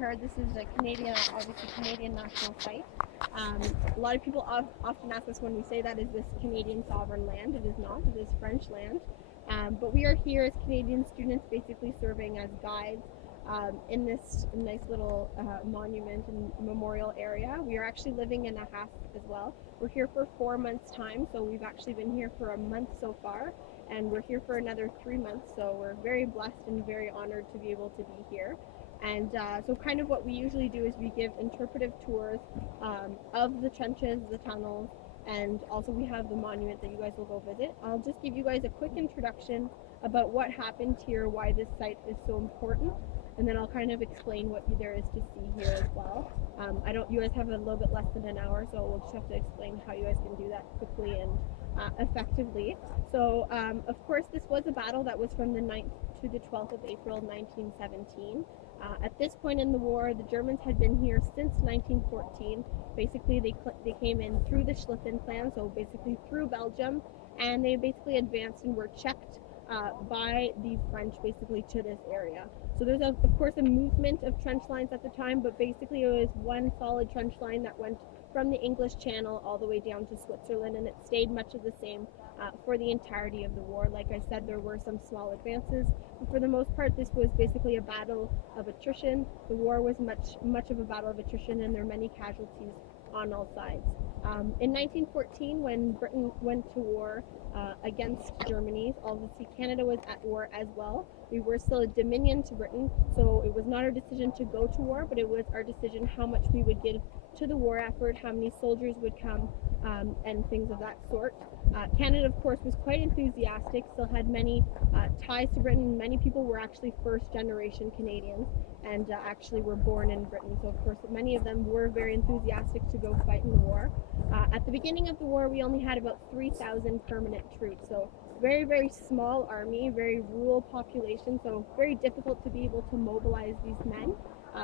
heard, this is a Canadian, obviously Canadian national site. A lot of people often ask us when we say that, is this Canadian sovereign land? It is not, it is French land. But we are here as Canadian students basically serving as guides in this nice little monument and memorial area. We are actually living in Ahas as well. We're here for 4 months time, so we've actually been here for a month so far, and we're here for another 3 months, so we're very blessed and very honored to be able to be here. And so kind of what we usually do is we give interpretive tours of the trenches, the tunnels, and also we have the monument that you guys will go visit. I'll just give you guys a quick introduction about what happened here, why this site is so important, and then I'll kind of explain what there is to see here as well. You guys have a little bit less than an hour, so we'll just have to explain how you guys can do that quickly and effectively. So, of course, this was a battle that was from the 9th to the 12th of April 1917. At this point in the war, the Germans had been here since 1914. Basically, they came in through the Schlieffen Plan, so basically through Belgium, and they basically advanced and were checked by the French basically to this area. So there's of course a movement of trench lines at the time, but basically it was one solid trench line that went from the English Channel all the way down to Switzerland, and it stayed much of the same for the entirety of the war. Like I said, there were some small advances, but for the most part this was basically a battle of attrition. The war was much of a battle of attrition, and there were many casualties on all sides. In 1914, when Britain went to war against Germany, obviously Canada was at war as well. We were still a dominion to Britain, so it was not our decision to go to war, but it was our decision how much we would give to the war effort, how many soldiers would come, and things of that sort. Canada, of course, was quite enthusiastic, still had many ties to Britain. Many people were actually first-generation Canadians and actually were born in Britain, so of course many of them were very enthusiastic to go fight in the war. At the beginning of the war, we only had about 3,000 permanent troops, so very, very small army, very rural population, so very difficult to be able to mobilize these men.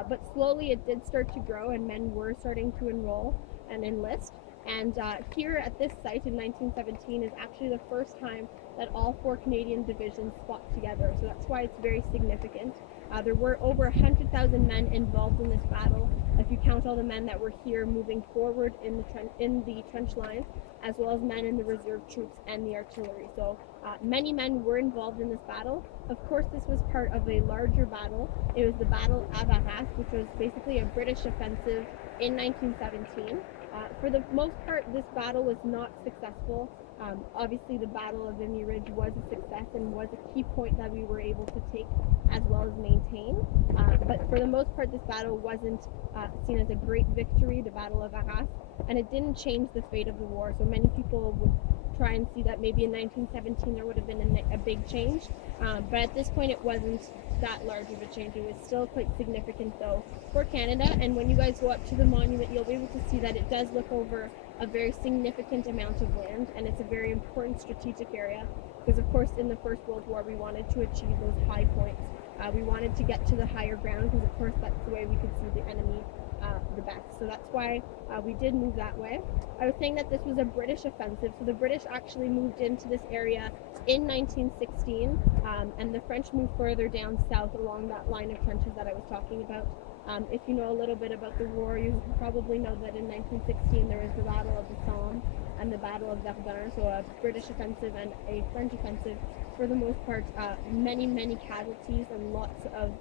But slowly it did start to grow, and men were starting to enroll and enlist. And here at this site in 1917 is actually the first time that all 4 Canadian divisions fought together, so that's why it's very significant. There were over 100,000 men involved in this battle, if you count all the men that were here moving forward in the trench lines, as well as men in the reserve troops and the artillery. So many men were involved in this battle. Of course, this was part of a larger battle. It was the Battle of Arras, which was basically a British offensive in 1917. For the most part, this battle was not successful. Obviously, the Battle of Vimy Ridge was a success and was a key point that we were able to take as well as maintain. But for the most part, this battle wasn't seen as a great victory, the Battle of Arras, and it didn't change the fate of the war. So many people would try and see that maybe in 1917 there would have been a big change, but at this point it wasn't that large of a change. It was still quite significant though for Canada, and when you guys go up to the monument, you'll be able to see that it does look over a very significant amount of land, and it's a very important strategic area because of course in the First World War we wanted to achieve those high points. We wanted to get to the higher ground because of course that's the way we could see the enemy the best. So that's why we did move that way. I was saying that this was a British offensive, so the British actually moved into this area in 1916, and the French moved further down south along that line of trenches that I was talking about. If you know a little bit about the war, you probably know that in 1916 there was the Battle of the Somme and the Battle of Verdun, so a British offensive and a French offensive. For the most part, many casualties and lots of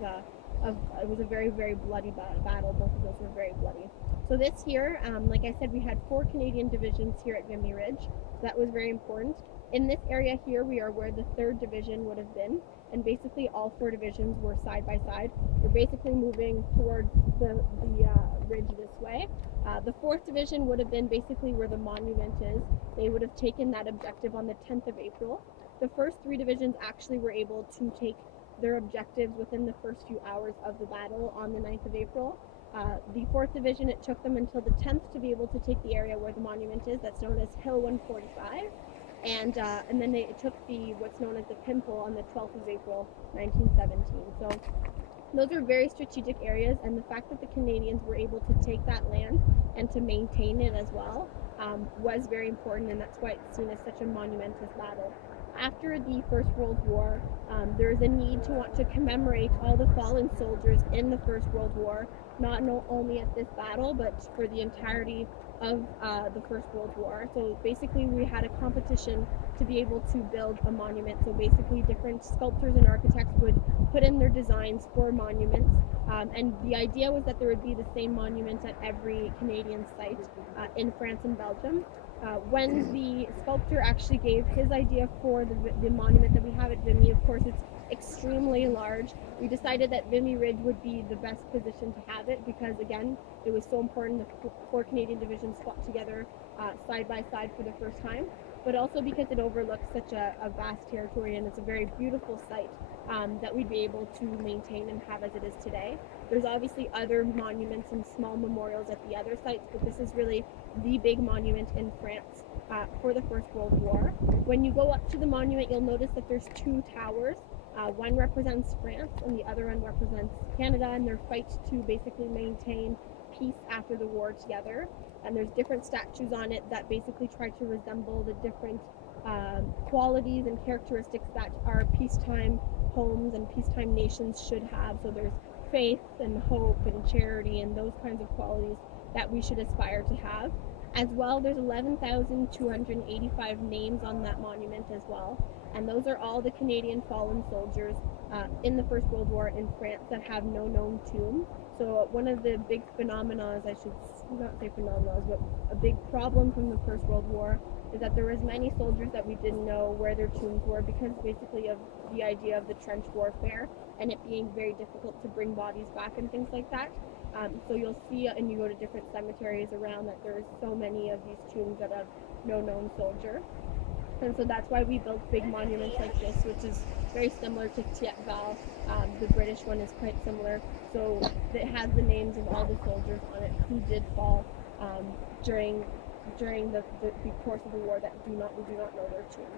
it was a very, very bloody battle. Both of those were very bloody. So this here, like I said, we had 4 Canadian divisions here at Vimy Ridge. So that was very important. In this area here, we are where the 3rd Division would have been, and basically all 4 divisions were side by side. We're basically moving towards the ridge this way. The 4th Division would have been basically where the monument is. They would have taken that objective on the 10th of April. The first 3 divisions actually were able to take their objectives within the first few hours of the battle on the 9th of April. The 4th Division, it took them until the 10th to be able to take the area where the monument is. That's known as Hill 145. And then it took what's known as the Pimple on the 12th of April, 1917. So those are very strategic areas, and the fact that the Canadians were able to take that land and to maintain it as well was very important, and that's why it's seen as such a monumentous battle. after the First World War, there is a need to want to commemorate all the fallen soldiers in the First World War, not only at this battle, but for the entirety of the First World War. So basically we had a competition to be able to build a monument. So basically different sculptors and architects would put in their designs for monuments, and the idea was that there would be the same monument at every Canadian site in France and Belgium. When the sculptor actually gave his idea for the monument that we have at Vimy, of course it's extremely large. We decided that Vimy Ridge would be the best position to have it because, again, it was so important the 4 Canadian divisions fought together side by side for the first time, but also because it overlooks such a vast territory and it's a very beautiful site that we'd be able to maintain and have as it is today. There's obviously other monuments and small memorials at the other sites, but this is really the big monument in France for the First World War. When you go up to the monument, you'll notice that there's 2 towers. One represents France and the other one represents Canada, and their fight to basically maintain peace after the war together. And there's different statues on it that basically try to resemble the different qualities and characteristics that our peacetime homes and peacetime nations should have. So there's faith and hope and charity and those kinds of qualities that we should aspire to have. As well, there's 11,285 names on that monument as well, and those are all the Canadian fallen soldiers in the First World War in France that have no known tomb. So one of the big phenomena, I should not say phenomena, but a big problem from the First World War is that there was many soldiers that we didn't know where their tombs were because basically of the idea of the trench warfare and it being very difficult to bring bodies back and things like that. So you'll see, and you go to different cemeteries around, that there's so many of these tombs that have no known soldier. And so that's why we built big monuments like this, which is very similar to Tiet Val. The British one is quite similar. So it has the names of all the soldiers on it who did fall during the course of the war that we do not know their tomb.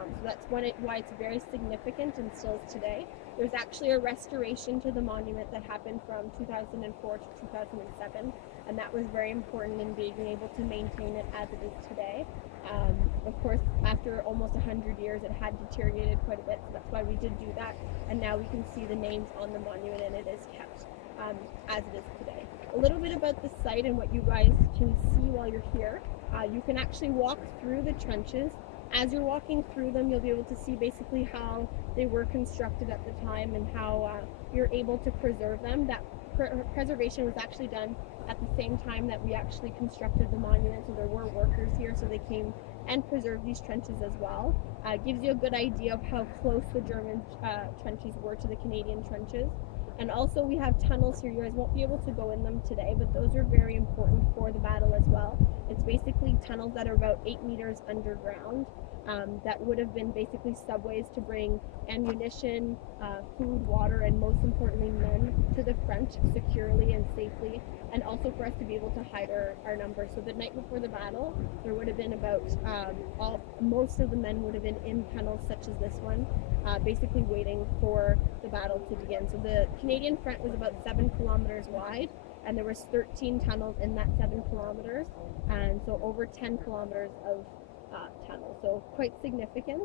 So that's why it's very significant and still is today. There's actually a restoration to the monument that happened from 2004 to 2007, and that was very important in being able to maintain it as it is today. Of course, after almost 100 years, it had deteriorated quite a bit, so that's why we did do that, and now we can see the names on the monument, and it is kept as it is today. A little bit about the site and what you guys can see while you're here. You can actually walk through the trenches. As you're walking through them, you'll be able to see basically how they were constructed at the time and how you're able to preserve them. That preservation was actually done at the same time that we actually constructed the monument, so there were workers here, so they came and preserved these trenches as well. Gives you a good idea of how close the German trenches were to the Canadian trenches. And also we have tunnels here. You guys won't be able to go in them today, but those are very important for the battle as well. It's basically tunnels that are about 8 meters underground that would have been basically subways to bring ammunition, food, water, and most importantly men to the front securely and safely, and also for us to be able to hide our numbers. So the night before the battle, there would have been about most of the men would have been in tunnels such as this one, basically waiting for the battle to begin. So the Canadian front was about 7 kilometers wide, and there was 13 tunnels in that 7 kilometers, and so over 10 kilometers of tunnel, so quite significant.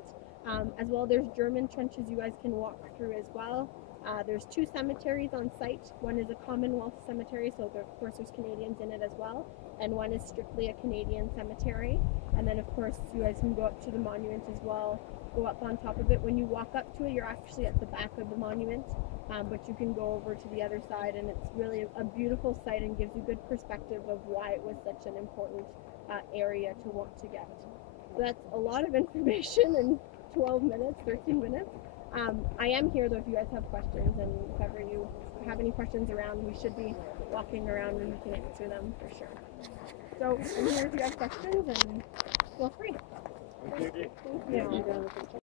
As well, there's German trenches you guys can walk through as well. There's 2 cemeteries on site. One is a Commonwealth cemetery, so of course there's Canadians in it as well, and one is strictly a Canadian cemetery. And then of course you guys can go up to the monument as well, go up on top of it. When you walk up to it, you're actually at the back of the monument, but you can go over to the other side, and it's really a beautiful site and gives you good perspective of why it was such an important area to want to get. So that's a lot of information in 12 minutes, 13 minutes. I am here though if you guys have questions, and if ever you have any questions around, we should be walking around and we can answer them for sure. So I'm here if you have questions, and feel free. Thank you.